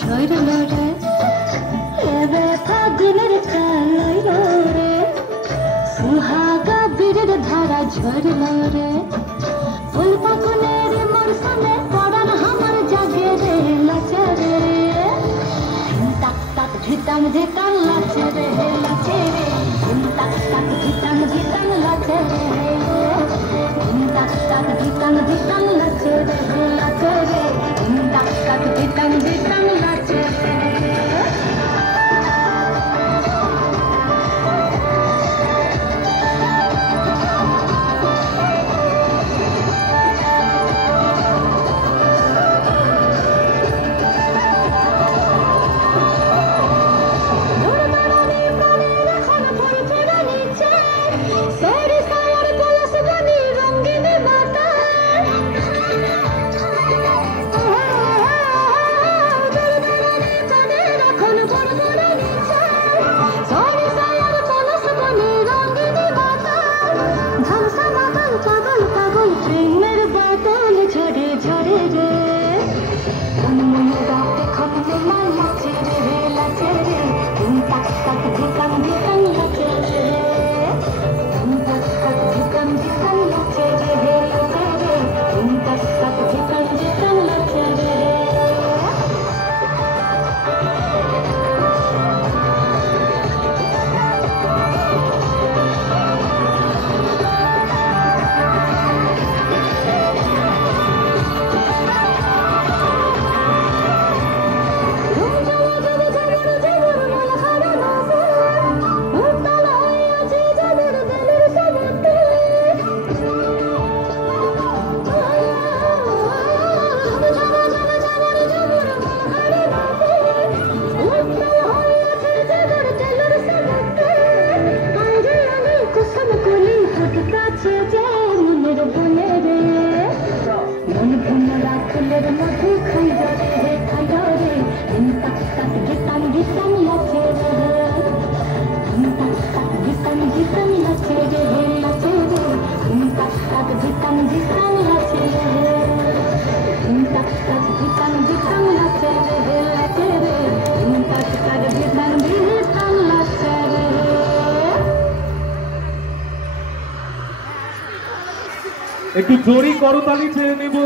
ঝরলো রে এবে ফাগুনের কালো রে সুহাগা বীরের ধারা ঝরলো রে ফুল ফাগুনের মরশুমে পড়ান আমার জাগে রে লাচে রে তাক তাক ধিতাম ধিতাম লাচে রে লাচে রে তাক তাক ধিতাম ধিতাম লাচে রে তাক তাক ধিতাম ধিতাম লাচে রে লাচে রে তাক তাক ধিতাম ধিতাম লাচে রে একটু জোরে করতালি চেয়ে নেব।